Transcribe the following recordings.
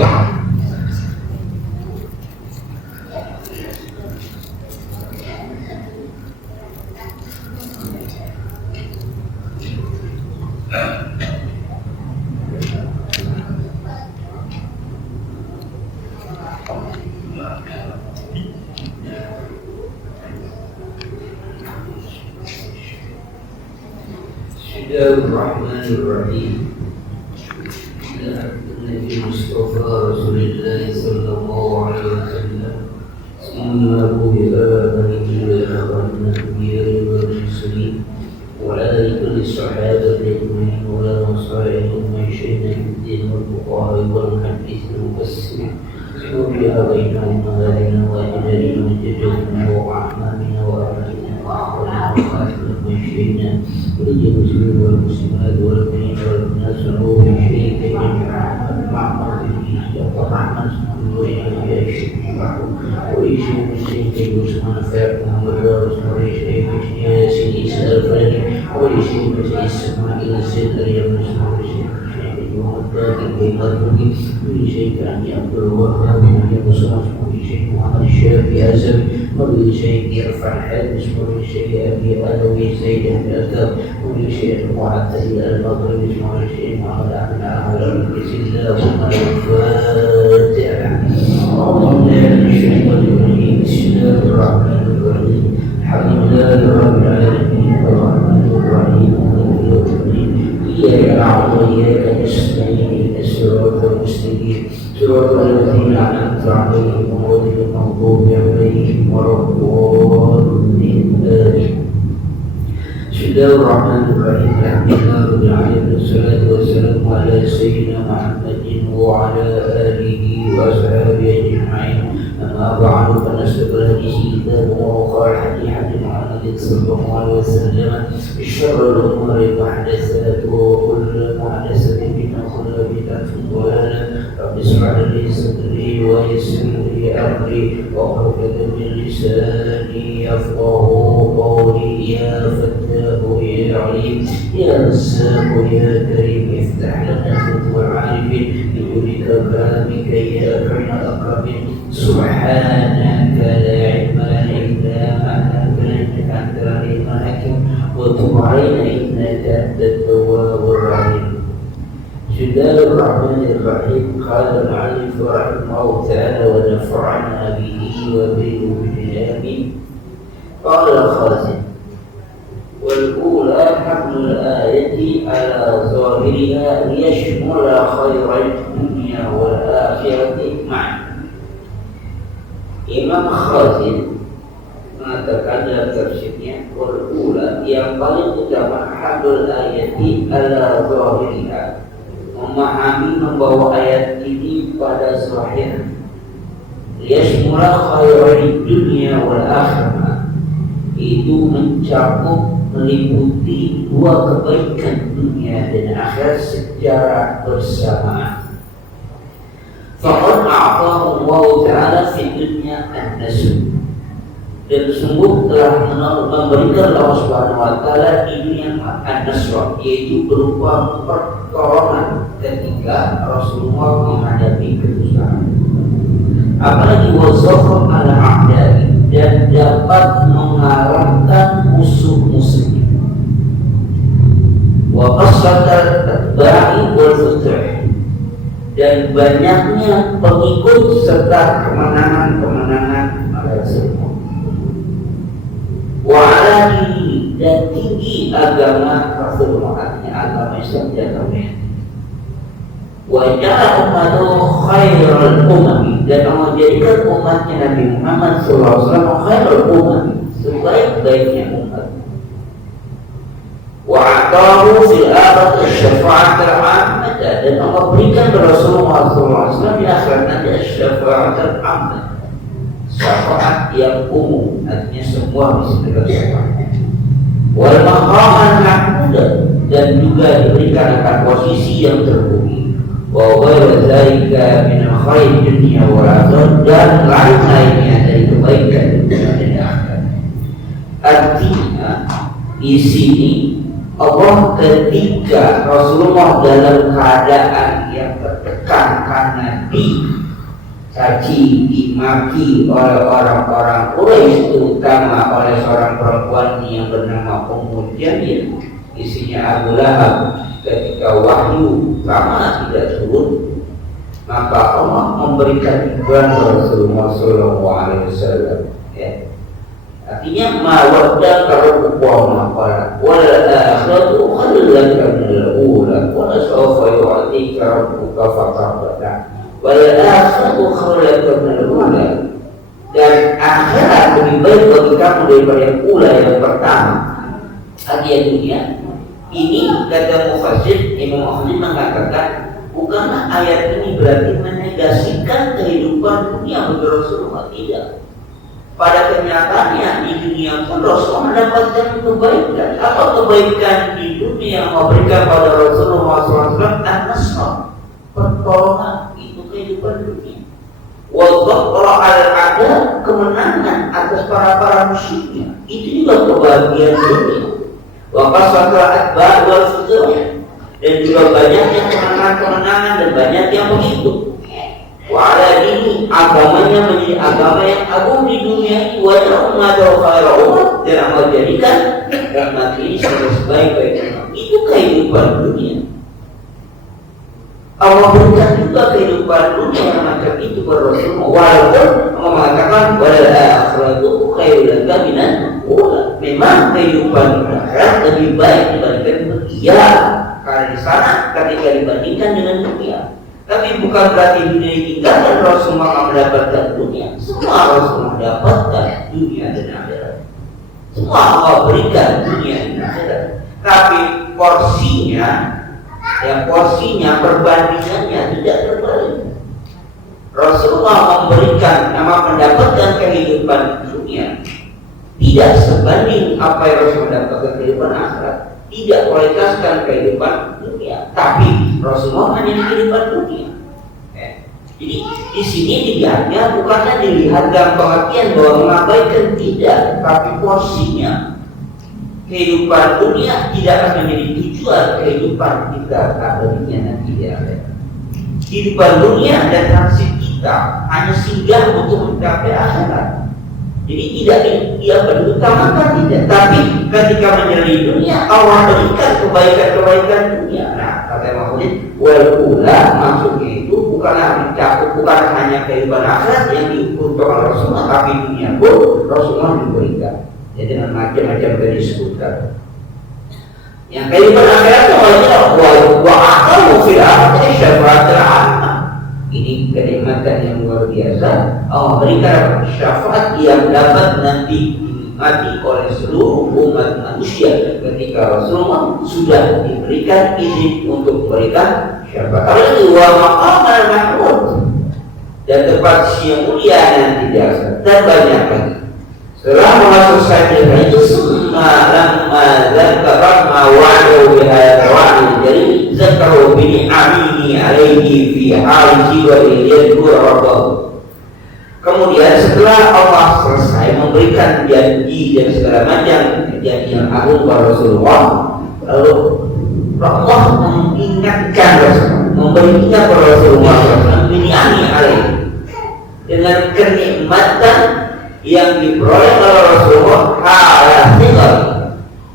Bismillahirrahmanirrahim. Nabi Mustafa Rasulullah sallallahu alaihi wasallam sallallahu alaihi wa sallam wa ala kulli sahabati wa ala wasa'ihim wa shaykhin wal fuqaha wal hadith wal mufassir wa bainahum hadina wa ajrina wa jadina wa ahmamina wa ahlina wa akhwana wa shaykhin والمسلمين والمسلمات والمؤمنين والمؤمنات سنوه شيء جميعا مع مرضه وطعما ويشيء من شيء يسمى فاكم والدار ويشيء من شيء يسأل ويشيء من شيء يسمى إلى السيد يمنسمى ويشيء من شيء يمدد بقلبه ويشيء أن يأكل الوهاب ويبصر ويشيء محمد الشافي أزل وكل شيء يرفع الحادث وكل شيء أبي ألوي زيد الأكثر وكل شيء معتزل المغرب وكل شيء محمد أحمد عامر بسم الله الرحمن الفاتحة أعوذ بالله من الشيطان الرجيم بسم الله الرحمن الرحيم الحمد لله رب العالمين الرحمن الرحيم مالك يوم الدين إياك نعبد وإياك نستعين الصراط المستقيم صراط الذين أنعمت عليهم غير المغضوب عليهم ولا الضالين آمين. Bismillahirrahmanirrahim. Alhamdulillahirabbil wassalatu wassalamu ala sayyidina Muhammadin wa ala alihi wa sahbihi ajma'in. Amma ba'du fa nastabil hadisi wa qala hadith Muhammad sallallahu alaihi wasallam syarrul umuri muhdatsatuha wa kullu muhdatsatin bid'ah wa kullu bid'atin dhalalah. Rabbi ishrah li sadri wa yassir li amri wa hlul min lisani yafqahu qawli ya fattah يا عليم يا رزاق يا كريم افتح لنا فتوى العارفين بجودك وكرمك يا اكرم الاكرمين سبحانك لا علم لنا الا ما علمتنا انك انت العليم الحكيم وتب علينا انك انت التواب الرحيم. بسم الله الرحمن الرحيم. قال المؤلف رحمه الله تعالى ونفعنا به وبالعلم. قال الخازن والأولى حمل الآية على ظاهرها ليشمل خير الدنيا والآخرة معا. Imam Khazin mengatakan dalam tafsirnya wal-ula yang paling utama hamlul ayati ala zahiriha, memahami membawa ayat ini pada zahir, liyashmula khairal dunya wal akhirah, itu mencakup meliputi dua kebaikan dunia dan akhirat secara bersamaan. Faqad a'tahu Allah Ta'ala fi dunya an-nasb, dan sungguh telah memberikan Allah Subhanahu wa Ta'ala di dunia an-nasr, yaitu berupa pertolongan ketika Rasulullah menghadapi kesusahan. Apalagi wazafa al-a'dai, dan dapat mengalahkan musuh-musuhnya. Wa qasratal atba'i wal futuh, dan banyaknya pengikut serta kemenangan-kemenangan pada semua. Wa ala dini, dan tinggi agama Rasulullah, agama Islam dan agama. Wa ja'ala ummatuhu khairal umami, dan Allah jadikan umatnya Nabi Muhammad SAW khairal umami, sebaik-baiknya umat. Wa atahu fil akhirati syafa'atul 'ammah, dan Allah berikan kepada Rasulullah SAW di akhirat nanti syafa'atul 'ammah, syafaat yang umum, artinya semua bisa syafaat. Wal maqaman mahmudah, dan juga diberikan akan posisi yang terpuji. Wa ghairu dzalika min khair dunya wal akhirah, dan lain-lainnya dari kebaikan dunia dan akhirat. Artinya di sini Allah ketika Rasulullah dalam keadaan yang tertekan karena dicaci, dimaki oleh orang-orang Quraisy, terutama oleh seorang perempuan yang bernama Ummu Jamil, isinya Abu Lahab. Ketika wahyu lama tidak turun, maka Allah memberikan hiburan Rasulullah SAW. Ya. Artinya mawaddah rabbuka maqala wal akhiratu khairun laka minal ula wa sawfa yu'tika rabbuka fatarda wal akhiratu khairun laka minal ula. Dan akhirat lebih baik bagi kamu daripada yang ula, yang pertama. Artinya dunia ini, kata mufassir Imam Ahmad mengatakan, bukanlah ayat ini berarti menegasikan kehidupan dunia bagi Rasulullah, tidak. Pada kenyataannya di dunia pun Rasulullah mendapatkan kebaikan. Apa kebaikan di dunia yang memberikan pada Rasulullah SAW? An-nasr, pertolongan, itu kehidupan dunia. Wa al-ada, kemenangan atas para musuhnya, itu juga kebahagiaan dunia. Wa qasata atba' wal fudul, dan juga banyaknya kemenangan-kemenangan dan banyak yang mengikut. Wa ala dini, agamanya menjadi agama yang agung di dunia ini. Wa ja'alna khairan, dan amal jadikan rahmat ini sebaik-baik umat. Itu kehidupan dunia. Allah berikan juga kehidupan dunia yang macam itu kepada Rasulullah. Walaupun Allah mengatakan wal akhiratu khairun laka minal ula. Memang kehidupan akhirat lebih baik dibandingkan dunia, karena di sana ketika dibandingkan dengan dunia. Tapi bukan berarti dunia ditinggalkan, Rasulullah mendapatkan dunia. Semua Rasulullah mendapatkan dunia dan akhirat. Semua Allah berikan dunia dan akhirat. Tapi porsinya perbandingannya tidak terbalik. Rasulullah memberikan mendapatkan kehidupan dunia tidak sebanding apa yang Rasul mendapatkan kehidupan akhirat. Tidak kualitaskan kehidupan dunia, tapi Rasulullah hanya di kehidupan dunia. Jadi di sini dilihatnya bukannya dilihat dalam pengertian bahwa mengabaikan, tidak, tapi porsinya. Kehidupan dunia tidak akan menjadi tujuan kehidupan kita abadinya nanti di akhirat. Kehidupan dunia dan transit kita hanya singgah untuk mencapai akhirat. Jadi tidak diutamakan, tidak. Tapi ketika menjalani dunia, Allah berikan kebaikan-kebaikan dunia. Nah, kata Muhammad, wal ula, maksudnya itu bukanlah mencakup, bukan hanya kehidupan akhirat yang diuntungkan Rasulullah, tapi dunia pun Rasulullah diberikan. Jadi dengan macam-macam yang disebutkan. Yang kehidupan akhirat itu wa aqamu fil akhirati syafa'atul 'ammah. Ini kenikmatan yang luar biasa. Allah berikan syafaat yang dapat nanti dinikmati oleh seluruh umat manusia ketika Rasulullah sudah diberikan izin untuk memberikan syafaat. Apalagi wa maqamal mahmud, dan tempat yang mulia nanti di akhirat, dan banyak lagi. Setelah masuk saja itu semua lamma zakara ma wa'adu bihadha wa'du, jadi zakaru bini amini alaihi fi halihi wa yadhkur rabbahu. Kemudian setelah Allah selesai memberikan janji dan segala macam janji yang agung kepada Rasulullah, lalu Allah mengingatkan Rasulullah, memberikan kepada Rasulullah bini amini alaihi dengan kenikmatan yang diperoleh oleh Rasulullah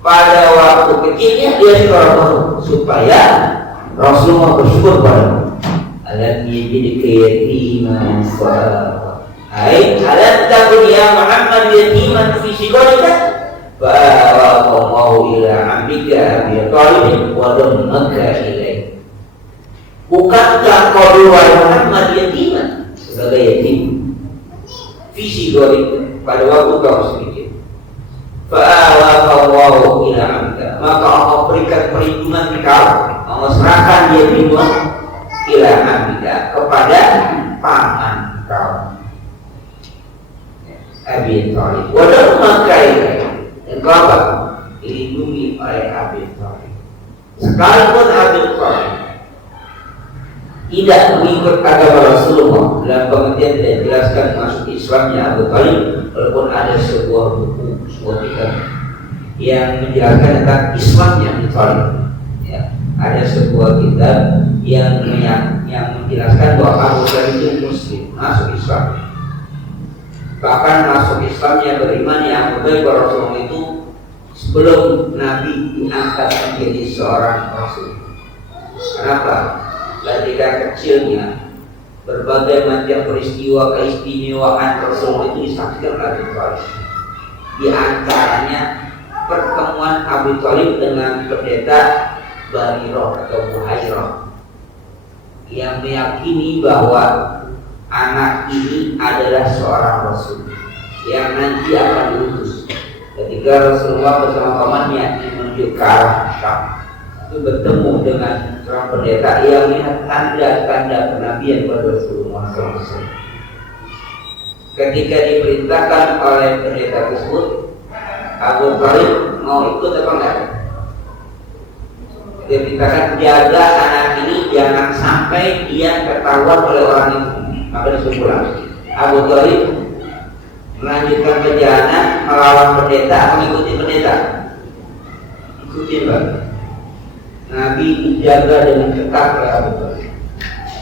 pada waktu kecilnya dia sekolah, supaya Rasulullah bersyukur pada alam yajid kayatiman alam takun ya Muhammad yatiman fi sikolika fa'awaqahu ila amrika bi talibin wa dhammaka ilaih. Bukankah kau dulu Muhammad yatiman, sebagai yatim visi gorik pada waktu kau sedikit, fa'awaqahu ila amrika, maka Allah berikan perlindungan kau, Allah serahkan dia perlindungan ila amrika, kepada paman kau Abi Thalib. Wadah maka yang kau dilindungi oleh Abi Thalib. Sekalipun Abi Thalib tidak mengikut agama Rasulullah, dalam pengertian tidak jelaskan masuk Islamnya Abu Thalib, walaupun ada sebuah buku, sebuah kitab yang menjelaskan tentang Islamnya Abu Thalib. Ya, ada sebuah kitab yang menjelaskan bahwa Abu Talib itu Muslim, masuk Islam. Bahkan masuk Islamnya beriman yang Abu Talib Rasulullah itu sebelum Nabi diangkat menjadi seorang Rasul. Kenapa? Ketika kecilnya berbagai macam peristiwa keistimewaan Rasulullah itu disaksikan oleh Abu Talib. Di antaranya pertemuan Abu Talib dengan pendeta Bariroh atau Buhairah yang meyakini bahwa anak ini adalah seorang Rasul yang nanti akan diutus. Ketika Rasulullah bersama pamannya menuju ke arah Syam, itu bertemu dengan seorang pendeta yang melihat tanda-tanda kenabian pada Rasulullah SAW. Ketika diperintahkan oleh pendeta tersebut, Abu Talib mau ikut apa enggak? Dia perintahkan jaga anak ini jangan sampai dia ketahuan oleh orang itu. Maka disuruh pulang. Abu Talib melanjutkan perjalanan melawan pendeta atau mengikuti pendeta? Ikutin Pak. Nabi dijaga dengan ketat oleh Abu Talib.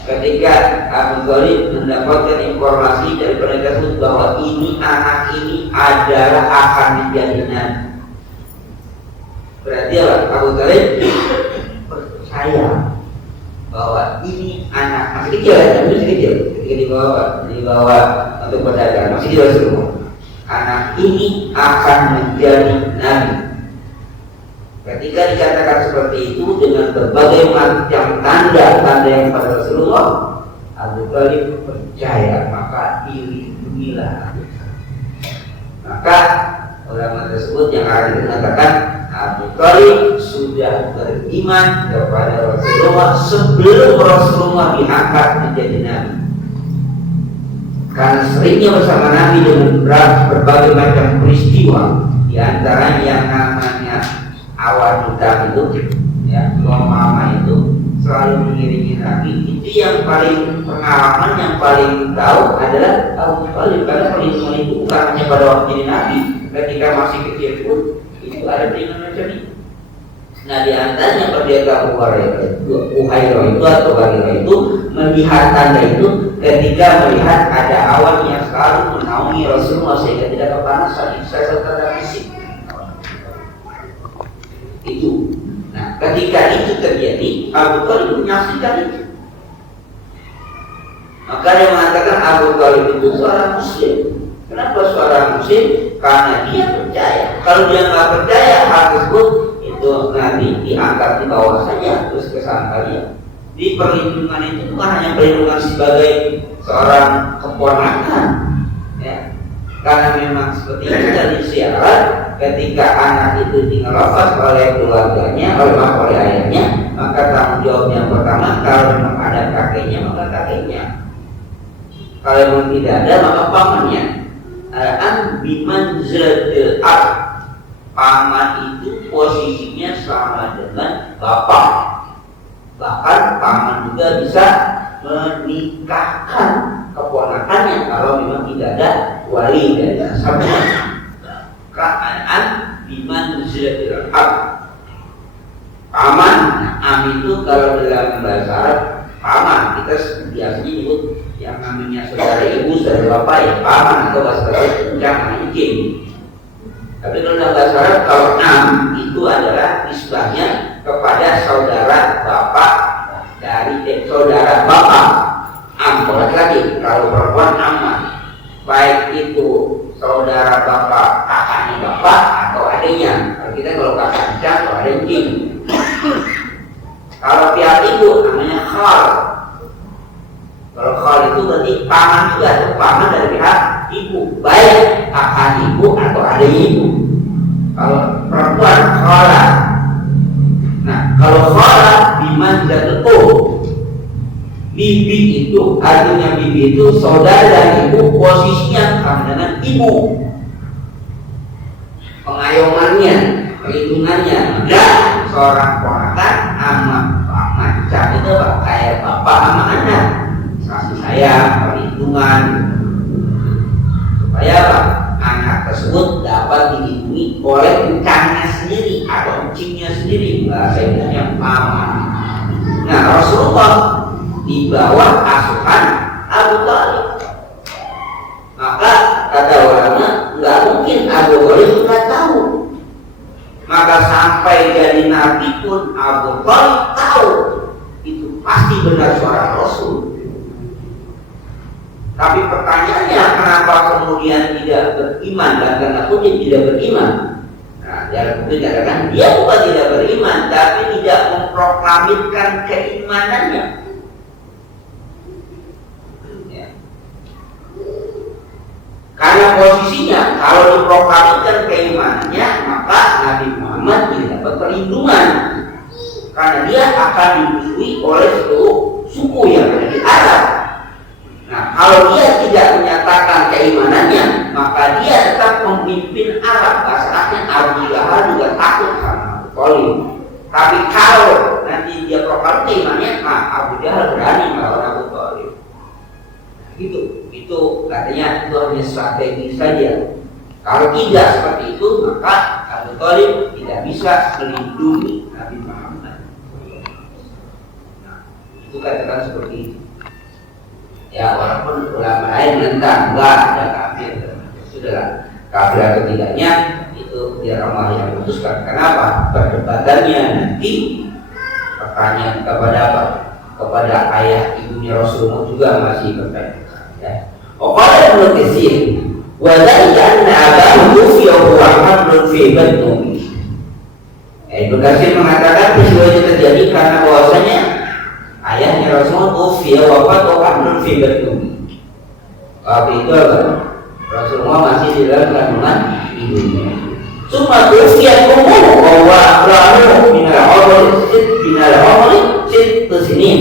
Ketika Abu Talib mendapatkan informasi dari pendeta tersebut bahwa ini anak ini adalah akan menjadi nabi, berarti Abu Talib percaya bahwa ini anak masih kecil ya, masih kecil ketika dibawa untuk berdagang masih kecil semua. Anak ini akan menjadi nabi. Ketika dikatakan seperti itu dengan berbagai macam tanda-tanda yang pada Rasulullah, Abu Talib percaya, maka dilindungilah Abu Talib. Maka ulama tersebut yang akan mengatakan Abu Talib sudah beriman kepada Rasulullah sebelum Rasulullah diangkat menjadi nabi. Karena seringnya bersama Nabi dengan berbagai macam peristiwa, di antaranya yang namanya awan hitam itu, ya, mama itu selalu mengiringi Nabi. Itu yang paling pengalaman, yang paling tahu adalah Abu Talib, karena perlindungan itu bukan hanya pada waktu jadi Nabi, ketika masih kecil pun itu ada perlindungan macam ini. Nah, di antaranya pendeta Buhairah itu atau Bariroh itu melihat tanda itu ketika melihat ada awan yang selalu menaungi Rasulullah sehingga tidak kepanasan. Itu salah satu tanda fisik. Itu. Nah, ketika itu terjadi, Abu Talib menyaksikan itu. Maka dia mengatakan Abu Talib itu seorang Muslim. Kenapa seorang Muslim? Karena dia percaya. Kalau dia nggak percaya hal tersebut, itu nanti diangkat di bawah saja terus kesangka dia. Di perlindungan itu bukan hanya perlindungan sebagai seorang keponakan, ya. Karena memang seperti itu dari siaran. Ketika anak itu dilepas oleh keluarganya, oleh ayahnya, maka tanggung jawab yang pertama kalau memang ada kakeknya maka kakeknya. Kalau memang tidak ada maka pamannya. Biman zil ab, paman itu posisinya sama dengan bapak. Bahkan paman juga bisa menikahkan keponakannya kalau memang tidak ada wali dari asabnya. Keadaan biman zil ab, paman. Am itu kalau dalam bahasa Arab paman, kita biasanya nyebut yang namanya saudara ibu, saudara bapak ya paman, atau bahasa Arab namanya king. Tapi kalau dalam bahasa Arab kalau am itu adalah nisbahnya kepada saudara bapak dari saudara bapak. Am kalau laki-laki, kalau perempuan aman. Baik itu saudara bapak, kakaknya bapak atau adiknya. Kalau kita kalau kakak cang atau adik king. Kalau pihak ibu namanya khal. Kalau khal itu berarti paman juga, atau paman dari pihak ibu, baik kakak ibu atau adik ibu. Kalau perempuan khala. Nah, kalau khala biman jatuh. Bibi itu, artinya bibi itu saudara dan ibu, posisinya sama dengan ibu. Pengayumannya, perlindungannya, dan seorang ponakan sama paman, itu kayak bapak sama anak. Kasih sayang, perlindungan, supaya anak tersebut dapat dilindungi oleh encangnya sendiri atau encingnya sendiri, bahasa Indonesia paman. Nah, Rasulullah di bawah asuhan Abu Thalib. Maka kata ulama, nggak mungkin Abu Thalib nggak tahu. Maka sampai jadi nabi pun Abu Thalib tahu itu pasti benar suara Rasul. Tapi pertanyaannya, kenapa kemudian tidak beriman dan karena dia tidak beriman? Nah, dalam itu dikatakan dia bukan tidak beriman, tapi tidak memproklamirkan keimanannya. Ya. Karena posisinya kalau diproklamirkan keimanannya, maka Nabi Muhammad tidak dapat perlindungan, karena dia akan dimusuhi oleh seluruh suku yang ada di Arab. Nah, kalau dia tidak menyatakan keimanannya, maka dia tetap memimpin Arab. Bahasanya Abu Jahal juga takut sama Abu Thalib. Tapi kalau nanti dia proklaim keimanannya, nah Abu Jahal berani melawan Abu Thalib. Itu katanya itu hanya strategi saja. Kalau tidak seperti itu, maka Abu Thalib tidak bisa melindungi Nabi Muhammad. Nah, itu katakan seperti itu. Ya, walaupun ulama lain menentang enggak ada kafir, sudahlah kafir atau tidaknya itu biar Allah yang memutuskan. Kenapa? Perdebatannya nanti pertanyaan kepada apa? Kepada ayah ibunya Rasulullah juga masih bertanya. Ya. Qala Ibnu Katsir wa dzalika abahu tufiya wa hamlun fi batnihi. Ibnu Katsir mengatakan peristiwa itu terjadi karena bahwasanya ayahnya Rasulullah tufiya wafat wa hamlun fi batnihi. Waktu itu apa? Rasulullah masih di dalam kandungan ibunya. Summa tufiya ummuhu wa huwa lahu minal umri sittu sinin.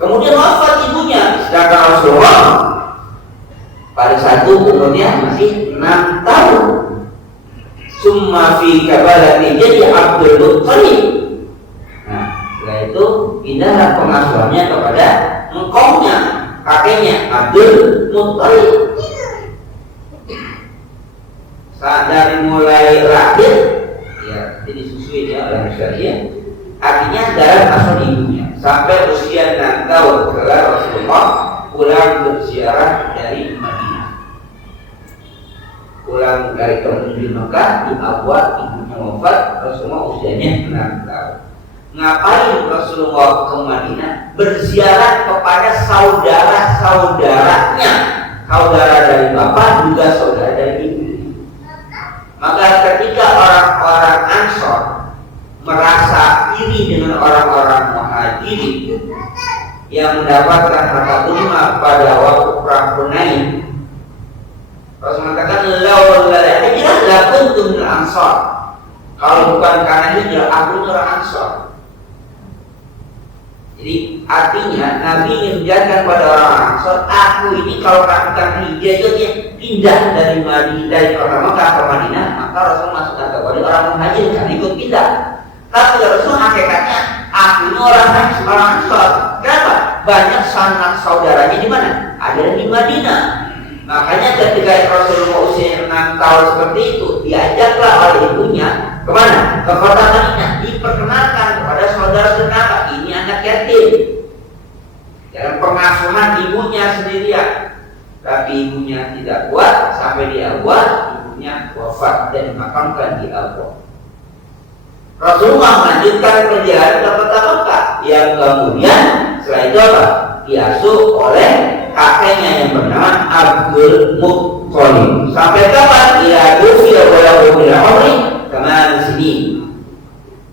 Kemudian wafat ibunya, sedangkan Rasulullah pada satu umurnya masih 6 tahun. Summa fi kabalati jadi Abdul Muttalib. Nah, setelah itu pindahlah pengasuhannya kepada engkongnya, kakeknya Abdul Muttalib. Saat dari mulai lahir, ya, jadi susui dia oleh syariah. Artinya darah asal ibunya sampai usia 6 tahun setelah Rasulullah pulang berziarah dari Madinah. Pulang dari kampung di Mekah, di Abwa ibunya wafat, Rasulullah usianya 6 tahun. Ngapain Rasulullah ke Madinah? Berziarah kepada saudara-saudaranya, saudara dari bapak juga saudara dari ibu. Maka ketika orang-orang Ansor merasa iri dengan orang-orang Muhajirin yang mendapatkan harta ghanimah pada waktu perang Hunain, Rasul mengatakan laula hijrah la kuntum min Ansor. Kalau bukan karena hijrah, aku orang Ansor. Jadi artinya Nabi ingin menjelaskan pada orang Ansor, aku ini kalau lakukan hijrah itu dia pindah dari Madinah, dari kota Mekah ke Madinah, maka Rasul masuk kategori orang Muhajirin karena ikut pindah. Tapi Rasul hakikatnya aku ini orang Ansor. Kenapa? Banyak sanak saudaranya di mana? Ada di Madinah. Makanya ketika Rasulullah usia 6 tahun seperti itu, diajaklah oleh ibunya kemana? Ke kota Madinah, diperkenalkan kepada saudara-saudara, ini anak yatim. Dalam pengasuhan ibunya sendirian. Tapi ibunya tidak kuat, sampai dia kuat, ibunya wafat dan dimakamkan di Abwa. Rasulullah melanjutkan perjalanan ke kota Mekah yang kemudian setelah itu apa? Diasuh oleh kakeknya yang bernama Abdul Muttalib. Sampai kapan? Ila tufiya wa lahu min umri kama sini.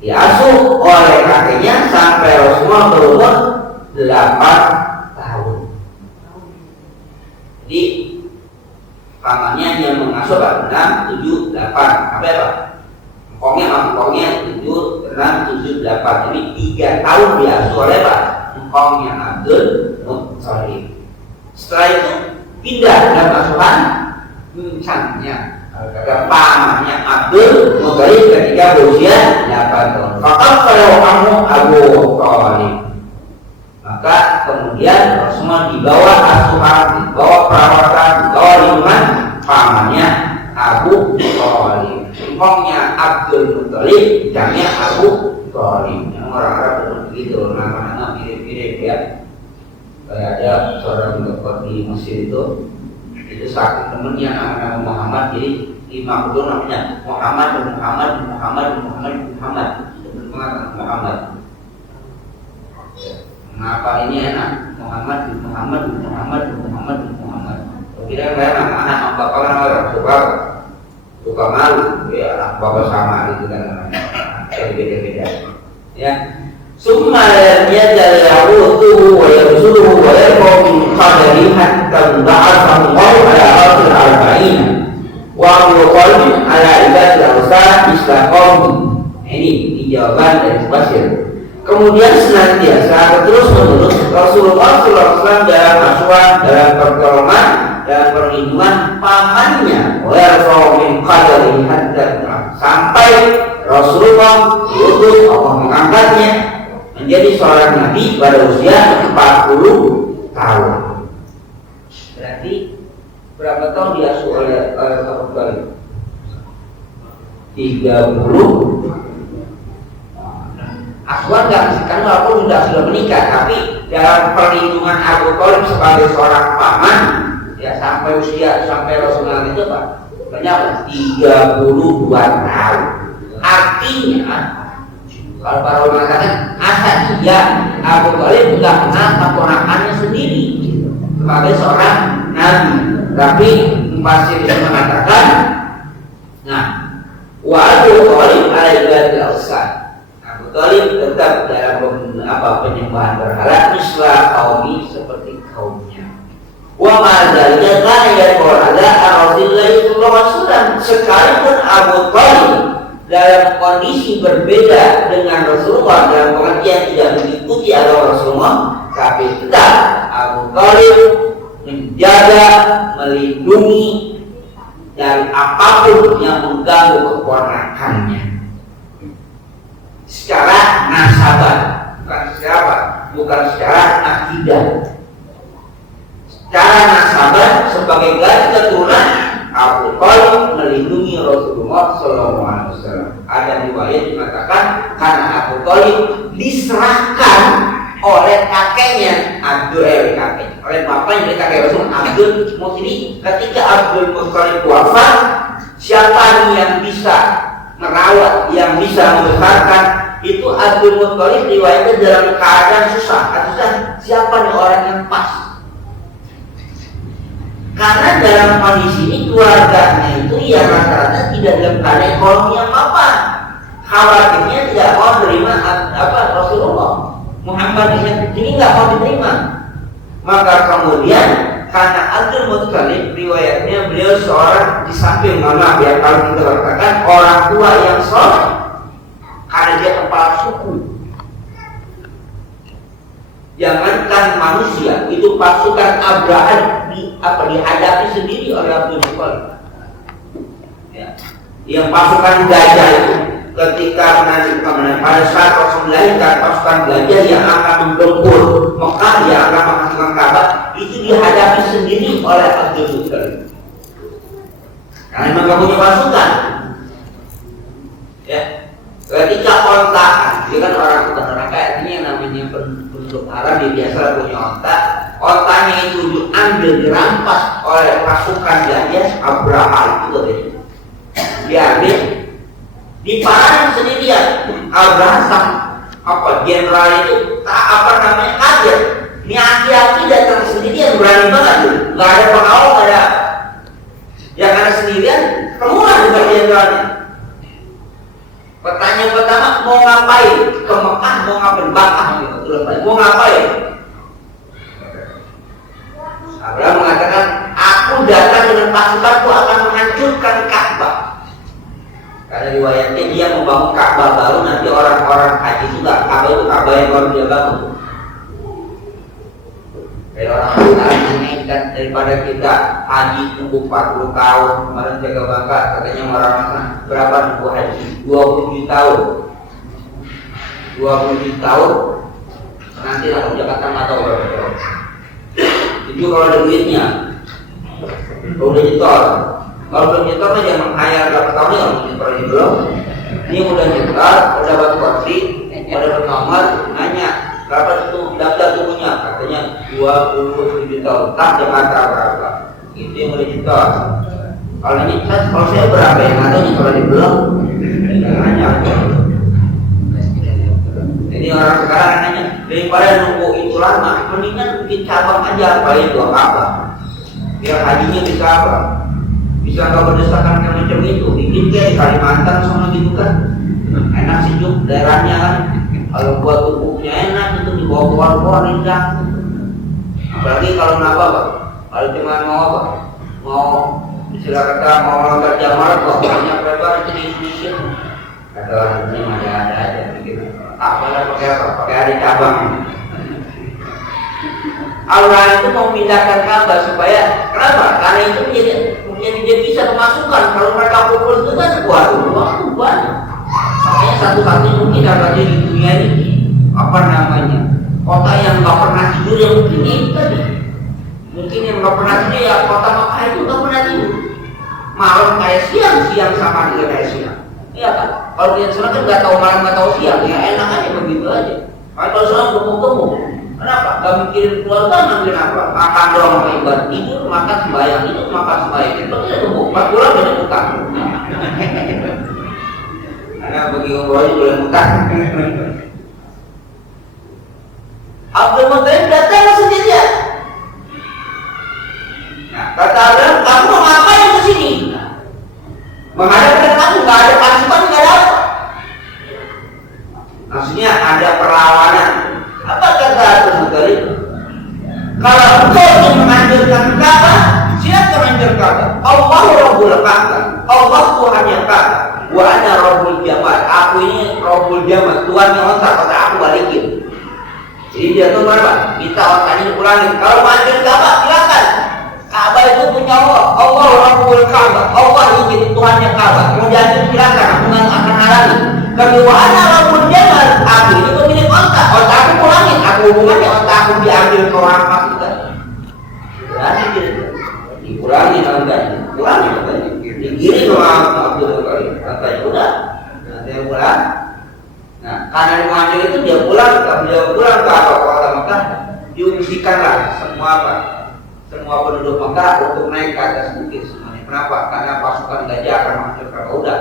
Diasuh oleh kakeknya sampai Rasulullah berumur 8 tahun. Jadi pamannya yang mengasuh 6, 7, 8 sampai apa? Engkongnya 7, 6, 7, 8. Jadi 3 tahun diasuh oleh Pak engkongnya Abdul Muttalib. Setelah itu pindah dalam asuhan mincangnya, kata pamannya Abdul Muttalib ketika berusia 8 tahun. Maka kalau kamu Abu Thalib, maka kemudian Rasulullah dibawa asuhan, dibawa perawatan, dibawa lingkungan pamannya Abu Thalib. Engkongnya Abdul Muttalib, jamnya Abu Thalib. Yang orang Arab begitu, nama-nama mirip-mirip ya. tokoh di Mesir itu saking temennya nama Muhammad, jadi imam itu namanya Muhammad. Ngapa ini enak? Muhammad. Kira anak bapak kan orang suka malu, ya anak bapak sama gitu kan, beda-beda. Ya. Summa yajal yaqutuhu wa yabsuduhu wa yarfa'u min qadari hatta ba'athahu ala rasul arba'in wa yuqalu ala ibadil awsan islaqom. Ini jawaban dari Basir. Kemudian senantiasa terus-menerus Rasulullah SAW dalam asuhan, dalam pertolongan, dalam perlindungan pamannya wa yarfa'u min qadari hatta sampai Rasulullah diutus Allah mengangkatnya menjadi seorang nabi pada usia 40 tahun. Berarti berapa tahun diasuh oleh Abu Thalib? 30. Asuhan nggak kan walaupun sudah menikah, tapi dalam perlindungan Abu Thalib sebagai seorang paman ya sampai Rasulullah itu Pak banyak 32 tahun. Artinya kalau para ulama katakan asal iya Abu Thalib tidak kenal keponakannya sendiri sebagai seorang nabi, tapi Mufassir mengatakan, nah, wa Abu Thalib al-ibadil awsan. Abu Thalib tetap dalam penyembahan berhala misla kaumi seperti kaumnya. Wa ma'adzalika kana yaqul ala Rasulullah sallallahu alaihi wasallam, sekalipun Abu Thalib dalam kondisi berbeda dengan Rasulullah dalam pengertian tidak mengikuti agama Rasulullah, tapi tetap Abu Thalib menjaga, melindungi dari apapun yang mengganggu keponakannya secara nasabah, bukan secara akidah. Secara nasabah sebagai garis keturunan Abu Thalib melindungi Rasulullah SAW. Ada riwayat dikatakan karena Abu Thalib diserahkan oleh kakeknya oleh bapaknya dari kakek Rasul Abdul Muttalib. Ketika Abdul Muttalib wafat, siapa yang bisa merawat, yang bisa membesarkan itu Abdul Muttalib. Riwayatnya dalam keadaan susah. Siapa nih orang yang pas? Karena dalam kondisi ini keluarganya itu ya rata-rata tidak dalam keadaan ekonomi yang mapan. Khawatirnya tidak mau menerima Rasulullah Muhammad ini nggak mau diterima. Maka kemudian karena Abdul Muttalib riwayatnya beliau seorang di samping mana ya kalau kita katakan orang tua yang soleh karena dia kepala suku. Jangankan manusia, itu pasukan Abraham dihadapi sendiri oleh Abdul Muttalib. Ya. Yang pasukan gajah itu ketika pada saat Rasul melahirkan pasukan gajah yang akan menggempur Mekah, yang akan menghancurkan Ka'bah, itu dihadapi sendiri oleh Abdul Muttalib. Karena memang gak punya pasukan. Ya. Ketika ontaan, dia kan orang kayak ini yang namanya penduduk Arab, dia biasa punya onta. Ontanya itu diambil, dirampas oleh pasukan gajah Abraham itu tadi. Diambil, diparahin sendirian. Abraham jenderal itu kaget. Ini aki-aki datang sendirian, berani banget tuh. Gak ada pengawal, gak ada. Yang ada sendirian, kemudian dengan jenderalnya. Pertanyaan pertama, mau ngapain? Ke Mekah mau ngapain? Bakah gitu. Mau ngapain? Abraham mengatakan, aku datang dengan pasukanku akan menghancurkan Ka'bah. Karena riwayatnya dia membangun Ka'bah baru, nanti orang-orang haji juga. Ka'bah itu Ka'bah yang baru dia bangun. Dari orang-orang menaikkan daripada kita haji tunggu 40 tahun. Kemarin jaga bangga katanya orang-orang berapa tunggu haji? 27 tahun. 27 tahun. Nanti lah Jakarta nggak tahu berapa tahun. Itu kalau ada duitnya, kalau udah nyetor. Kalau belum nyetor aja menghayal berapa tahun ya kalau nyetor ini belum. Ini udah nyetor, udah dapat kursi, udah dapat nomor, nanya berapa itu daftar tubuhnya, katanya 27 tahun. Tak Jakarta berapa? Itu yang boleh juta. Kalau nyicas, kalau saya berapa yang ada nih kalau dibelok? Nanya. Jadi orang sekarang nanya, daripada nunggu itu lama, mendingan bikin cabang aja, paling 2 kapal. Biar hajinya bisa apa? Bisa nggak berdesakan kayak macam itu. Bikin kayak di Kalimantan sama gitu kan. Enak sejuk daerahnya kan. Kalau buat pupuknya enak itu dibawa keluar-keluar rindang. Apalagi kalau napa Pak? Kalau cuma mau apa? Mau istilah kata mau melanggar jamaah, banyak lebar itu di Indonesia. Kata orang ini ada aja begitu. Apalah pakai apa? Pakai hari cabang. Allah itu mau memindahkan Ka'bah supaya kenapa? Karena itu menjadi dia bisa pemasukan. Kalau mereka kumpul itu kan uang banyak. Makanya satu-satunya mungkin ada di dunia ini apa namanya? Kota yang nggak pernah tidur ya mungkin ini tadi. Mungkin yang nggak pernah tidur ya kota Makkah itu nggak pernah tidur. Malam kayak siang, siang sama dengan kayak siang. Iya kan? Kalau dia sana kan nggak tahu malam nggak tahu siang, ya enak aja begitu aja. Kalau sana gemuk-gemuk, kenapa? Gak mikirin keluarga, mikirin apa? Makan doang sama ibadah, tidur, makan sembahyang, tidur, makan sembahyang. Itu dia gemuk, 4 bulan banyak utang. Karena bagi umroh aja boleh utang. Abdul Muttalib datang sendirian. Nah, kata Abraham, kamu mau ngapain ke sini? Menghadapkan aku, nggak ada pasukan, nggak ada apa. Maksudnya ada perlawanan. Apa kata Abdul Muttalib? Kalau engkau ingin menghancurkan Ka'bah, silakan hancurkan Ka'bah. Allah Rabbul Ka'bah, Allah Tuhannya Ka'bah. Wa ana Rabbul Jamal, aku ini Rabbul Jamal, Tuhannya onta, kata aku balikin. Jadi dia tuh berapa? Kita otaknya dipulangin. Kalau menghancurkan Ka'bah, silakan. Ka'bah itu punya Allah, Allah Rabbul Ka'bah, Allah yang jadi Tuhannya Ka'bah. Mau dihancurkan silakan, aku nggak akan halangi. Tapi wa ana Rabbul Jamal, aku ini pemilik onta, onta aku pulangin. Aku hubungannya onta aku diambil ke orang pas juga. Berarti gitu. Dikurangi onta, kurangi katanya. Digiring sama Abdul Muttalib. Katanya udah, nanti yang pulang. Nah, karena di Muhammad itu dia pulang ke kota Mekah, diungsikanlah semua semua penduduk Mekah untuk naik ke atas bukit semuanya. Kenapa? Karena pasukan gajah akan menghancurkan udah.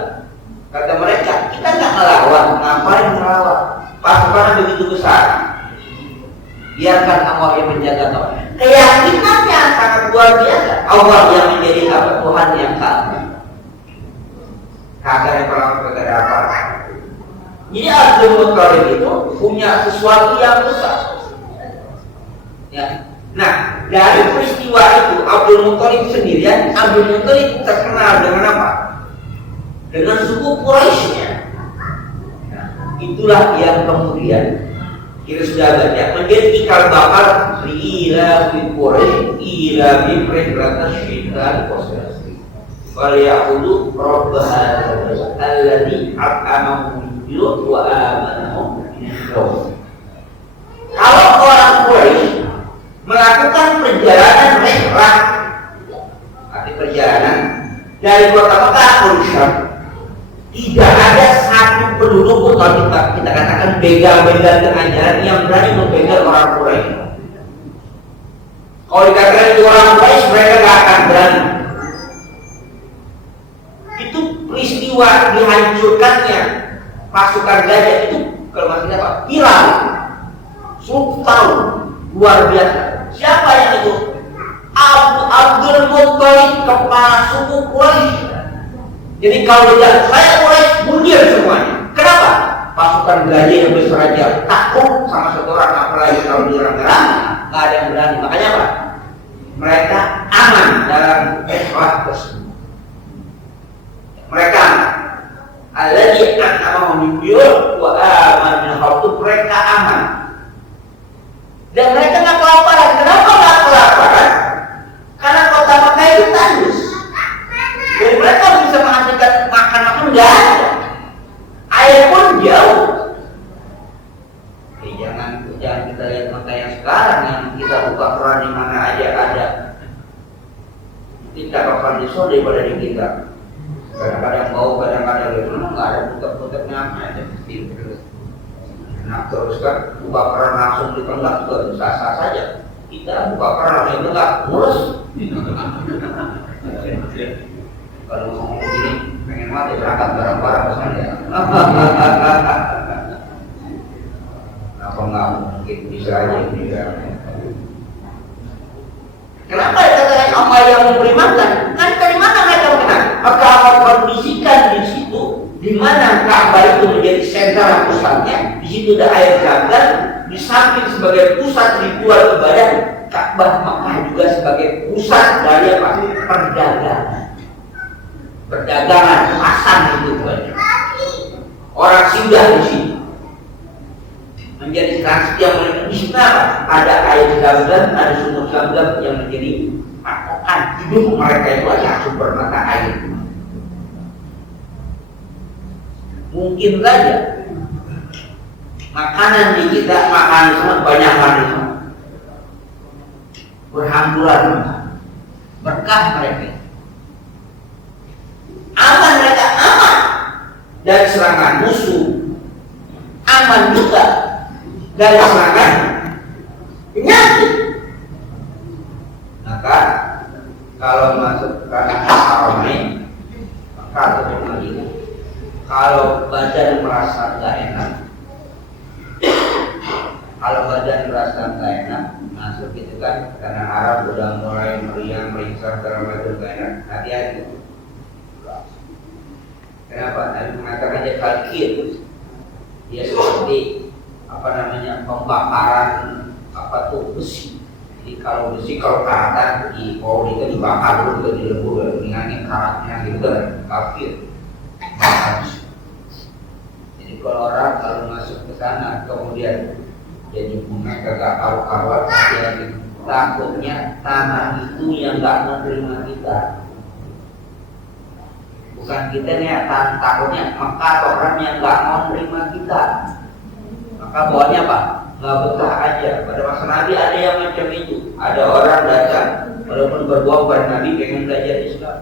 Kata mereka, kita nggak melawan, ngapain melawan? Pasukan begitu besar. Biarkan Allah yang menjaga kau. Keyakinannya sangat luar biasa. Allah yang menjadi apa? Tuhan yang sama. Kagak ada perang, kagak ada apa. Jadi Abdul Muttalib itu punya sesuatu yang besar. Ya. Nah, dari peristiwa itu Abdul Muttalib sendirian, Abdul Muttalib terkenal dengan apa? Dengan suku Quraisynya. Nah, itulah yang kemudian kita sudah baca menjadi ikal bakal ila fi Quraisy ila bi rihlatasy syita qasri. Wal ya'budu rabb hadzal alladzi at'amahum min wa amanahum min khauf. Kalau orang Quraisy melakukan perjalanan rihlah, arti perjalanan dari kota Mekah ke Syam, tidak ada satu penduduk pun kalau kita katakan begal-begal tengah jalan yang berani membegal orang Quraisy. Kalau dikatakan itu orang Quraisy, mereka tidak akan berani. Itu peristiwa dihancurkannya pasukan gajah itu kalau maksudnya apa? Hilang. Sultan luar biasa. Siapa yang itu? Abdul Muttalib, kepala suku Quraisy. Jadi kalau dia saya Quraisy mundur semuanya. Kenapa? Pasukan gajah yang besar aja takut sama satu orang, apalagi kalau diorang-orang nggak ada yang berani. Makanya apa? Mereka aman dalam ikhlas tersebut. Mereka aman. Alladzi an'amahum min jur' wa amanahum min khauf. Mereka aman. Dan mereka nggak kelaparan. Kenapa nggak kelaparan? Karena kota Mekah itu tandus. Jadi mereka bisa menghasilkan makan nggak ada. Air pun jauh. Jangan kita lihat Mekah yang sekarang yang kita buka keran di mana aja ada. Kita bakal disol daripada di kita. Kadang-kadang bau, kadang-kadang gitu, nggak ada putar-putarnya aja terus. Nah terus kan buka keran langsung di tengah juga sah-sah saja. Kita buka keran yang enggak mulus. Kalau ngomong begini, pengen mati berangkat barang-barang misalnya. Apa nggak mungkin bisa aja juga. Kenapa dikatakan amal yang memberi makan? Kan dari mana mereka mengenal? Maka akan kondisikan di situ, di mana Ka'bah itu menjadi sentral pusatnya. Di situ ada air Zam-Zam, di samping sebagai pusat ritual ibadah, Ka'bah Makkah juga sebagai pusat dari apa? Perdagangan, pasar itu banyak. Orang singgah di sini. Menjadi transit yang paling di situ apa? Ada air Zam-Zam, ada sumur Zam-Zam yang menjadi patokan hidup mereka itu adalah sumber mata air. Mungkin saja makanan di kita makan semua banyak itu berhamburan berkah mereka. Aman mereka aman dari serangan musuh, aman juga dari serangan penyakit. Maka kalau masuk ke Haramain, maka terjadi kalau badan merasa nggak enak, masuk gitu kan, karena Arab udah mulai meriang, meringsar, terlalu nggak enak, hati-hati. Kenapa? Nabi mengatakan dia kalkir, dia seperti pembakaran besi. Jadi kalau besi kalau karatan di pori itu dibakar dulu, juga dilebur, dengan karatnya gitu kan, kalkir. Jadi kalau orang masuk ke sana kemudian jadi bunga kagak karu-karuan, dia takutnya tanah itu yang nggak menerima kita. Bukan kita nih, takutnya Mekah orang yang nggak mau menerima kita. Maka bawahnya apa? Nggak betah aja. Pada masa Nabi ada yang macam itu. Ada orang datang walaupun berbohong pada Nabi pengen belajar Islam.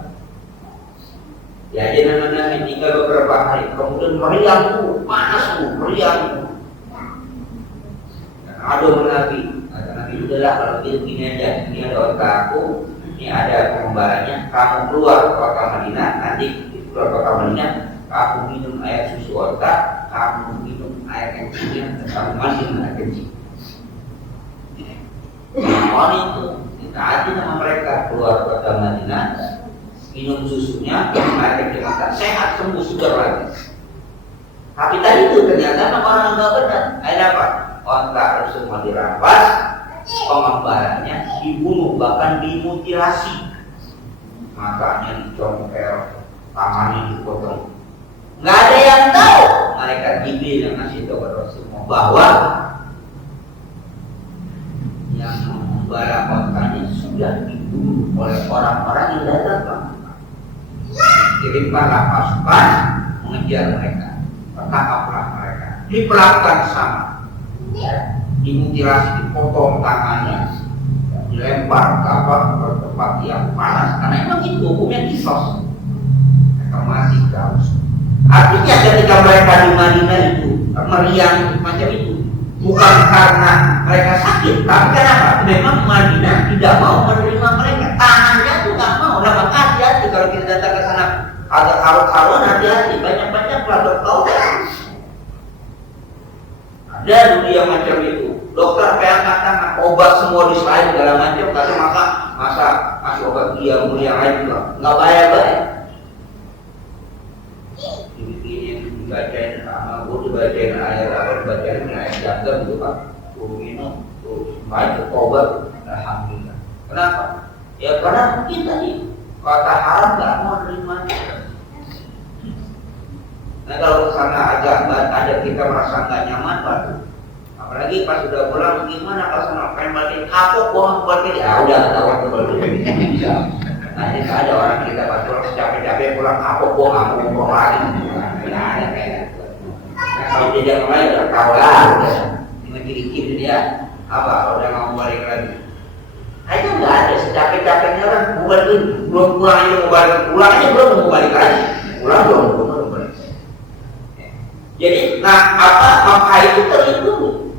Ya aja nama-nama tinggal beberapa hari, kemudian meriang, panas, meriang. Ada Nabi, kata Nabi udahlah kalau gini aja, ini ada otakku, ini ada pengembaliannya, kamu keluar ke kota Madinah, nanti keluar kota Madinah, kamu minum air susu otak, kamu minum air kencingnya, dan kamu mandi dengan air kencing. Mohon itu, ditaati sama mereka keluar kota Madinah, minum susunya, minum air kencing makan, sehat, sembuh, segar lagi. Tapi tadi itu ternyata orang nggak benar. Ada apa? Onta harus semua dirampas, pengembalannya dibunuh, bahkan dimutilasi, matanya dicongkel, tangannya dipotong. Nggak ada yang tahu. Malaikat Jibril yang ngasih tahu kepada Rasulullah bahwa yang mengembala ontanya sudah dibunuh oleh orang-orang yang datang. Kirimkanlah pasukan mengejar mereka, tangkaplah mereka, diperlakukan sama. Ya, dimutilasi, dipotong tangannya, dilempar ke tempat yang panas, karena emang itu hukumnya kisos. Mereka mati gaus. Artinya ketika mereka di Madinah itu meriang macam itu, bukan karena mereka sakit, tapi kenapa? Memang Madinah tidak mau menerima mereka. Tangannya tuh nggak mau. Nah, maka hati-hati kalau kita datang ke sana, ada kawan-kawan, hati-hati, banyak-banyak lah bertaubat. Ada dunia macam itu. Dokter kayak katakan obat semua diselain segala macam, tapi masa obat dia mulia lain juga nggak bayar. Dibacain sama guru, dibacain ayat apa, dibacain ayat Zam-Zam gitu Pak. Guru minum, terus main obat, alhamdulillah. Kenapa? Ya karena kita nih kata haram nggak mau terima. Nah kalau kesana ada kita merasa nggak nyaman Pak. Apalagi pas sudah pulang gimana kalau sama pengen balik kapok bohong balik ya udah tahu balik. Nah ini ada orang kita pas pulang capek-capek pulang kapok bohong mau lagi. Nah ada kayak gitu. Nah kalau dia mulai udah tahu lah udah dikit-dikit dia apa udah mau balik lagi. Nah itu nggak ada secapek-capeknya orang belum pulang aja mau balik pulang aja belum mau balik lagi pulang belum. Jadi, Makkah itu terlindungi.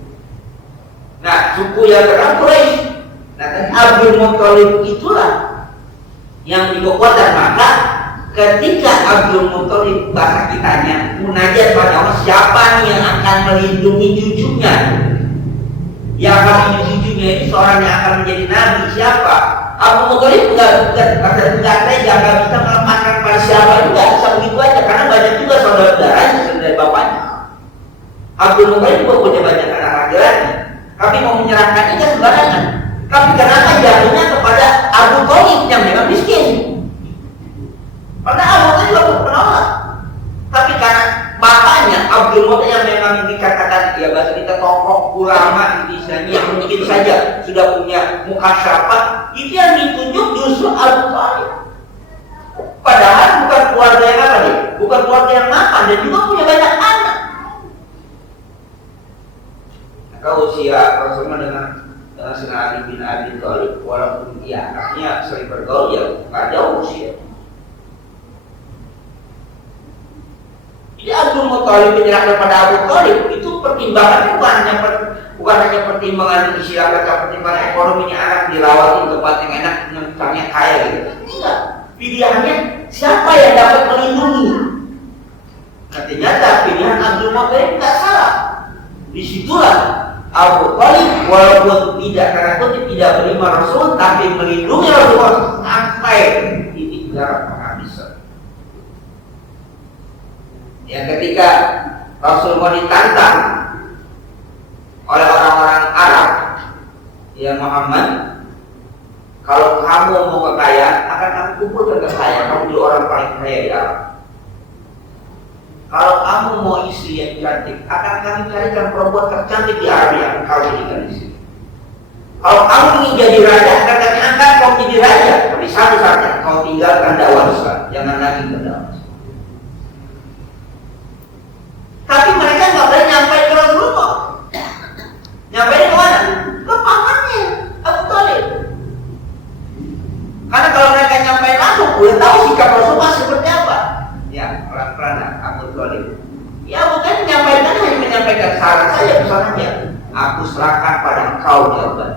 Nah, suku yang terkenal Quraisy Nah, Abdul Muthalib itulah yang dikuatkan. Maka ketika Abdul Muthalib, bahasa kitanya munajat pada Allah, siapa nih yang akan melindungi cucunya, yang akan melindungi cucunya ini, seorang yang akan menjadi nabi, siapa? Abdul Muthalib nggak tega, nggak bisa melepaskan pada siapa, nggak bisa begitu aja, karena banyak juga saudara-saudaranya dari bapaknya. Abdul Muthalib juga punya banyak anak laki-laki, tapi mau menyerahkannya nggak sembarangan. Tapi kenapa jatuhnya kepada Abu Thalib yang memang miskin? Karena Abu Thalib juga penolak. Tapi karena bapaknya Abdul Muthalib yang memang dikatakan, ya bahasa kita tokoh ulama Indonesia yang mungkin saja sudah punya muka syafat, itu yang ditunjuk justru Abu Thalib. Padahal bukan keluarga yang apa nih? Bukan keluarga yang mapan dan juga punya banyak anak. Maka usia Rasulullah dengan Sayyidina Ali bin Abi Thalib, walaupun dia anaknya sering bergaul, ya nggak jauh usia. Jadi Abdul Muthalib menyerahkan pada Abu Thalib itu pertimbangannya bukan hanya pertimbangan istilah kata pertimbangan ekonominya, anak dirawat di tempat yang enak, misalnya kaya gitu. Enggak. Pilihannya siapa yang dapat melindungi. Nah, ternyata pilihan Abdul Muthalib nggak salah. Disitulah Abu Thalib walaupun tidak, karena itu tidak menerima Rasul, tapi melindungi Rasulullah sampai titik darah penghabisan. Yang ketika Rasulullah ditantang oleh orang-orang Arab, ya Muhammad, kalau kamu mau kekayaan, akan aku kumpulkan kekayaan, kamu jadi orang paling kaya di Arab. Kalau kamu mau istri yang cantik, akan kami carikan perempuan tercantik di Arab yang kau jadikan istri. Kalau kamu ingin jadi raja, akan kami angkat kau jadi raja. Tapi satu saatnya kau tinggalkan dakwah Islam, jangan lagi berdakwah. Tapi mereka nggak boleh nyampai ke Rasulullah. Nyampai ke mana? Ke pamannya, Abu Thalib. Karena kalau mereka nyampai langsung, udah tahu sikap Rasulullah seperti apa. Ya, orang peranak Abu Thalib. Ya bukan menyampaikan, hanya menyampaikan saran saja, misalnya aku serahkan pada engkau jawaban.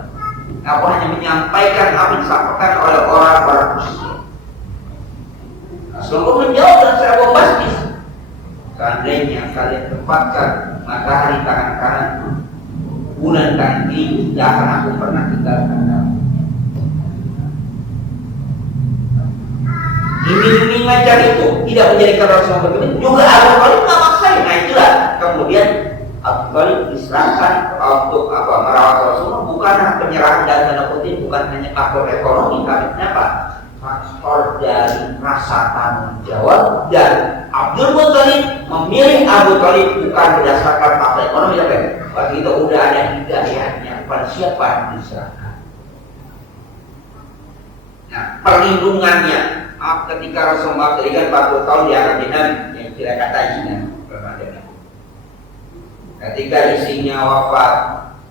Aku hanya menyampaikan apa yang disampaikan oleh orang-orang musyrik. Rasulullah menjawab dengan secara bombastis. Seandainya kalian tempatkan matahari tangan kanan, bulan tangan kiri, tidak akan aku pernah tinggalkan kamu. Iming-iming macam itu tidak menjadikan Rasulullah berkenan. Juga Abu Thalib nggak maksain. Nah itulah kemudian Abu Thalib diserahkan untuk merawat Rasulullah, bukan penyerahan dan tanda kutip, bukan hanya faktor ekonomi, tapi kenapa? Faktor dari rasa tanggung jawab. Dan Abdul Muthalib memilih Abu Thalib bukan berdasarkan faktor ekonomi, ya kan? Bagi itu udah ada hidayahnya pada siapa yang diserahkan. Nah, perlindungannya ketika Rasulullah berikan 40 tahun di Arab yang kira kata Zina, ketika istrinya wafat,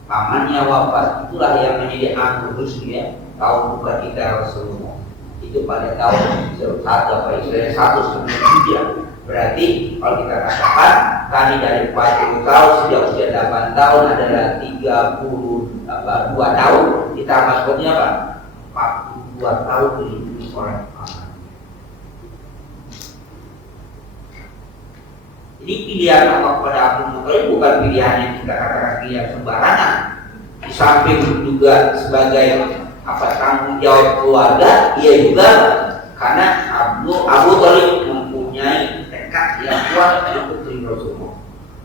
pamannya wafat, itulah yang menjadi anggur ya, tahun buka kita Rasulullah. Itu pada tahun 1 sebelum Hijrah. Berarti kalau kita katakan kami dari 40 tahun sejak usia 8 tahun adalah 32 tahun, ditambah sebutnya apa? 42 tahun melindungi orang paman. Jadi pilihan Allah kepada Abdul Muthalib bukan pilihan yang kita katakan pilihan sembarangan. Di samping juga sebagai tanggung jawab keluarga, ia juga karena Abu Thalib mempunyai tekad yang kuat untuk terima Rasulullah.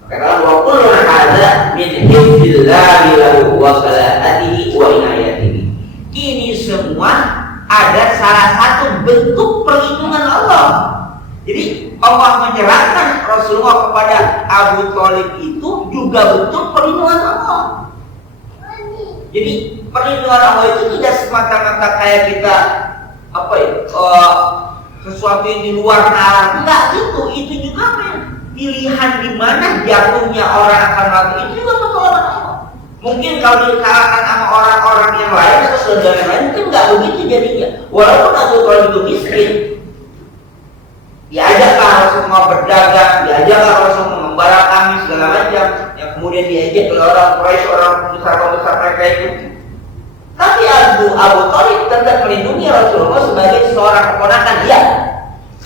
Maka wa kullu hadza min hifdzillahi lahu wa salatihi wa inayatihi. Ini semua ada salah satu bentuk perlindungan Allah. Jadi Allah menyerahkan Rasulullah kepada Abu Thalib itu juga bentuk perlindungan Allah. Jadi perlindungan Allah itu tidak semata-mata kayak kita sesuatu yang di luar nalar. Enggak, itu juga pilihan di mana jatuhnya orang akan melakukan itu juga pertolongan Allah. Mungkin kalau dikalahkan sama orang-orang yang lain atau saudara yang lain mungkin nggak begitu jadinya. Walaupun Abu Thalib itu miskin, diajaklah Rasulullah berdagang, diajaklah Rasulullah membara kami segala macam, yang kemudian diajak oleh orang Quraisy, orang pembesar mereka itu. Tapi Abu Thalib tetap melindungi Rasulullah sebagai seorang keponakan dia.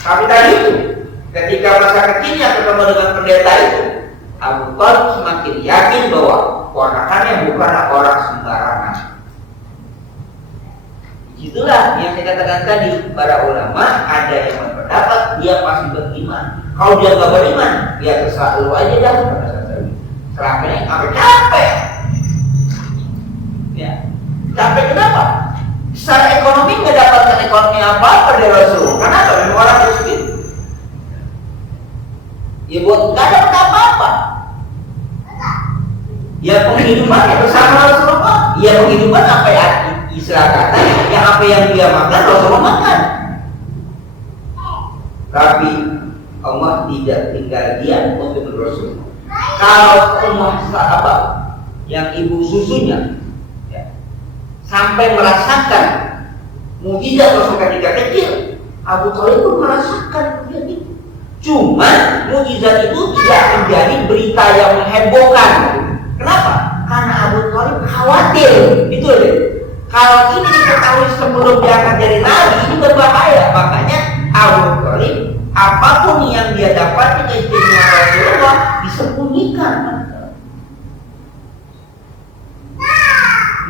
Tapi tadi itu, ketika masa kecilnya ketemu dengan pendeta itu, Abu Thalib semakin yakin bahwa keponakannya bukanlah orang sembarangan. Itulah yang saya katakan tadi, para ulama ada yang berpendapat dia pasti beriman. Kalau dia nggak beriman, dia terserah lu aja dah. Serahnya apa capek? Ya, capek kenapa? Secara ekonomi nggak dapatkan ekonomi apa-apa dari Rasulullah. Kenapa? Memang orang miskin. Ya buat nggak dapat apa-apa. Ya penghidupannya bersama Rasulullah. Ya penghidupan apa ya? Istilah kata yang apa yang dia makan Rasulullah makan. Tapi Allah tidak tinggal diam untuk Rasul. Kalau rumah apa yang ibu susunya ya, sampai merasakan mukjizat Rasul ketika kecil, Abu Thalib pun merasakan mukjizat itu. Cuma mukjizat itu tidak menjadi berita yang menghebohkan. Kenapa? Karena Abu Thalib khawatir. Itu aja. Kalau ini diketahui sebelum dia akan jadi nabi, ini berbahaya. Makanya Abu Thalib apapun yang dia dapat dari keistimewaan Rasulullah disembunyikan,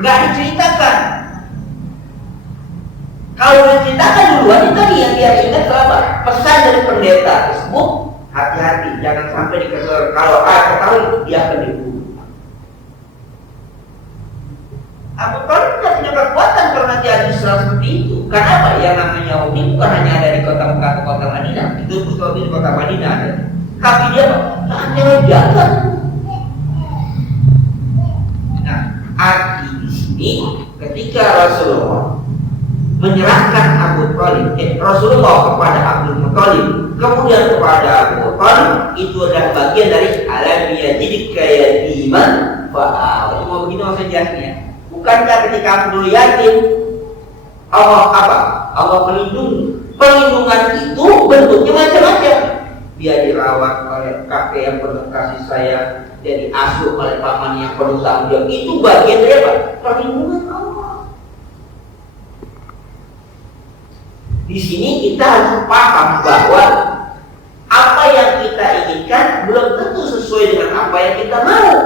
nggak diceritakan. Kalau diceritakan duluan, itu tadi yang dia ingat apa? Pesan dari pendeta tersebut, hati-hati, jangan sampai diketahui. Kalau ketahui dia akan dibunuh. Abu Thalib tidak punya kekuatan kalau nanti ada Islam seperti itu. Karena apa? Yang namanya Yahudi bukan hanya ada di kota Mekah atau kota Madinah. Itu Mustafa di kota Madinah ada. Tapi dia hanya jaga. Nah, arti di sini ketika Rasulullah menyerahkan Abu Thalib, Rasulullah kepada Abdul Muthalib, kemudian kepada Abu Thalib, itu adalah bagian dari alam yajidika yatiman fa'aw. Itu mau begitu maksudnya jelasnya. Bukankah ketika Abdul yatim Allah apa? Allah melindungi. Perlindungan itu bentuknya macam-macam. Dia dirawat oleh kakek yang penuh kasih sayang, dia diasuh oleh paman yang penuh tanggung jawab. Itu bagian dari apa? Perlindungan Allah. Di sini kita harus paham bahwa apa yang kita inginkan belum tentu sesuai dengan apa yang kita mau.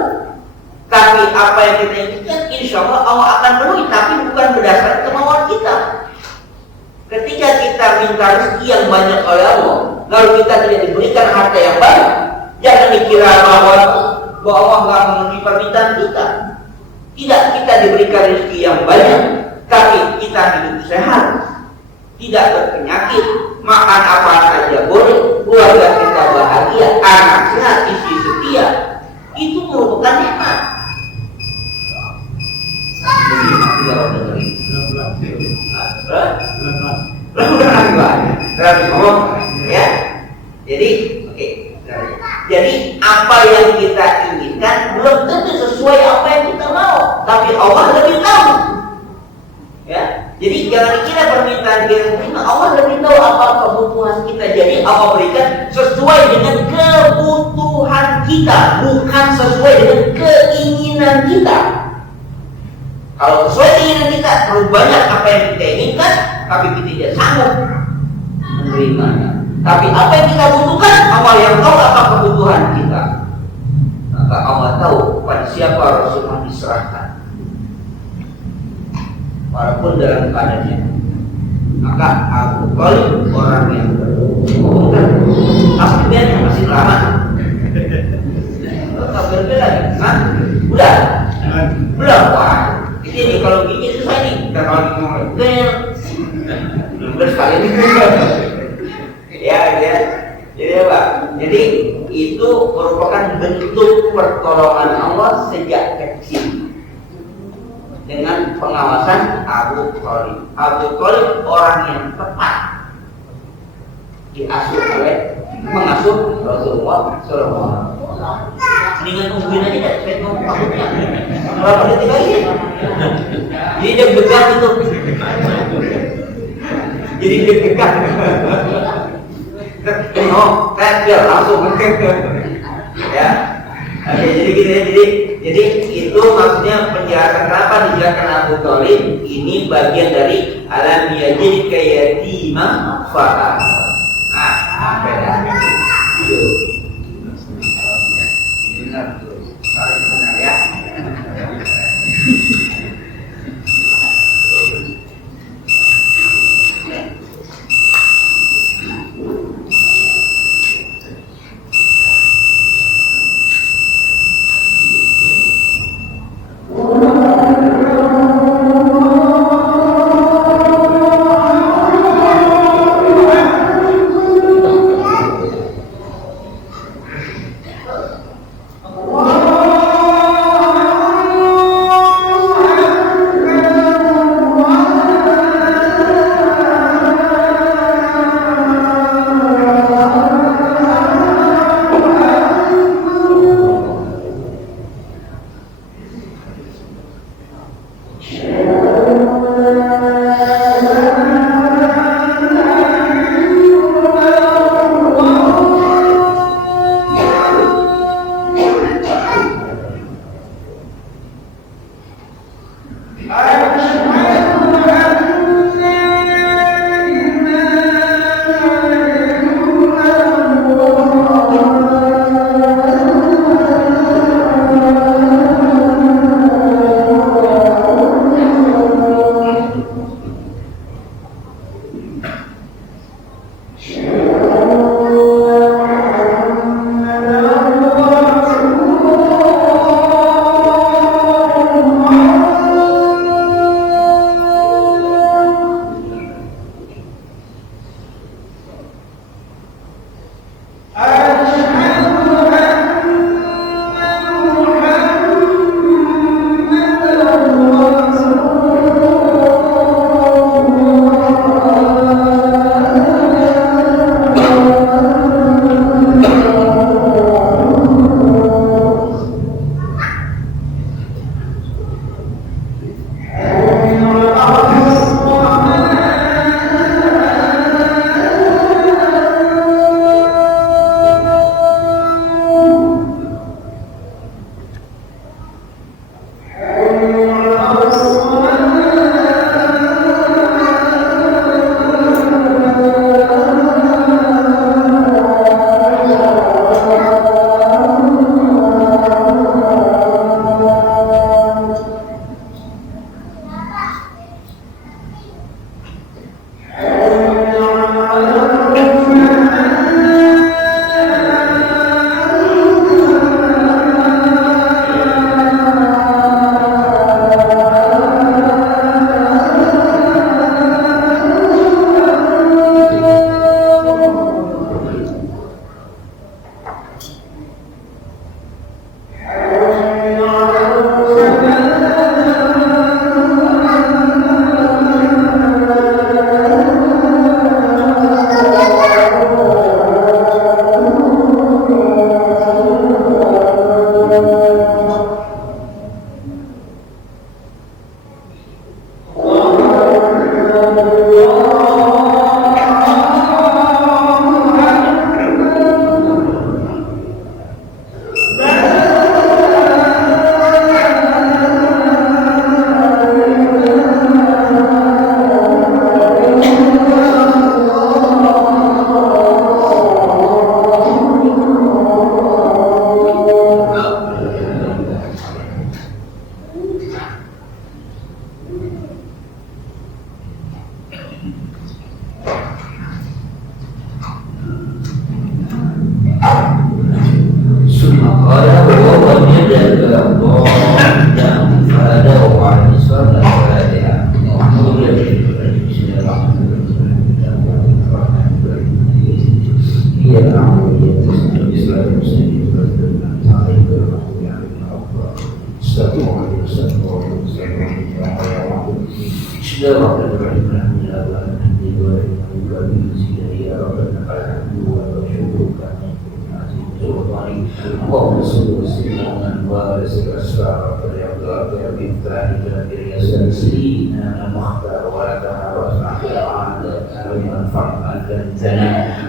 Tapi apa yang kita inginkan, insya Allah Allah akan penuhi, tapi bukan berdasarkan kemauan kita. Ketika kita minta rezeki yang banyak oleh Allah, lalu kita tidak diberikan harta yang banyak, jangan dikira bahwa Allah nggak memenuhi permintaan kita. Tidak, kita diberikan rezeki yang banyak, tapi kita hidup sehat, tidak berpenyakit, makan apa saja boleh, keluarga kita bahagia, anak sehat, istri setia, itu merupakan nikmat. Ya, jadi oke. Jadi apa yang kita inginkan belum tentu sesuai apa yang kita mau, tapi Allah lebih tahu. Ya, jadi jangan dikira permintaan kita, Allah lebih tahu apa kebutuhan kita. Jadi Allah berikan sesuai dengan kebutuhan kita, bukan sesuai dengan keinginan kita. Kalau sesuai keinginan kita, terlalu banyak apa yang kita inginkan, tapi kita tidak sanggup menerimanya. Tapi apa yang kita butuhkan, Allah yang tahu apa kebutuhan kita. Maka Allah tahu pada siapa Rasulullah diserahkan, walaupun dalam keadaannya. Maka Abu Thalib orang yang berhubungan, pasti dia masih lama. Tak berbeda kan? Udah, belum. Wah, ini kalau gini susah nih. Kita kalau ngomong, belum sekali ini. Ya. Jadi apa? Jadi itu merupakan bentuk pertolongan Allah sejak kecil dengan pengawasan Abu Thalib. Abu Thalib orang yang tepat mengasuh Rasulullah SAW. Dengan nungguin aja dah, saya mau takutnya. Berapa detik lagi? Jadi deg-degan itu. Jadi deg-degan. Oh, kan dia langsung. Ya. Oke, jadi gini ya, jadi Jadi itu maksudnya penjelasan kenapa dijelaskan Abu Thalib ini bagian dari alam yajid kayatimah fa'ah. Sampai dah. Itu. Benar tuh. Kalau benar ya.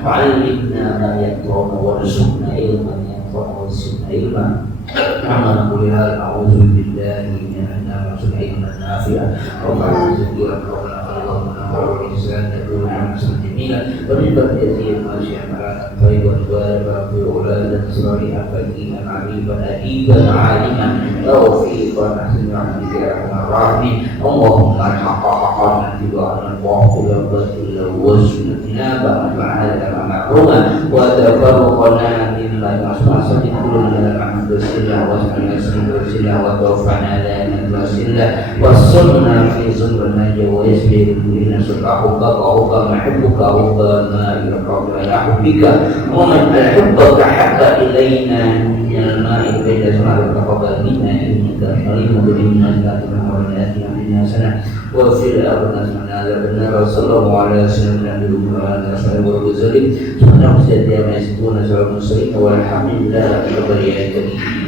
وعلمنا ما ينفعنا وارزقنا علما ينفعنا وزدنا علما أما كلها أعوذ بالله من النفس العلم النافع وبعد ذكر قولنا اللهم والإنسان يكون مسلمين ونبت يزيد ما شاء على الطيب والبارك أولادا صالحا فكيها عبيبا أديبا عالما توفيقا أحسن رحمتك يا أرحم الراحمين اللهم الحق حقا اتباعنا الباطل باطلا وسنتنا بما هذا محروما وتفرقنا مما يصلح كلنا الحمد لله وسلم وتوفنا لا نتوسل وصلنا في ظل النجا ويسبر لنا سرعك وهو محبك وهو ما يقرب الى حبك ومن احبك حب الينا من الماء بين سماء تقبل منا انك كريم منا لا تنهر من سنه واغفر لنا سبحانه عذابنا وصلى الله على سيدنا محمد وعلى اله وصحبه وسلم سبحانه وتعالى ما يصفون سبحانه والحمد لله رب العالمين.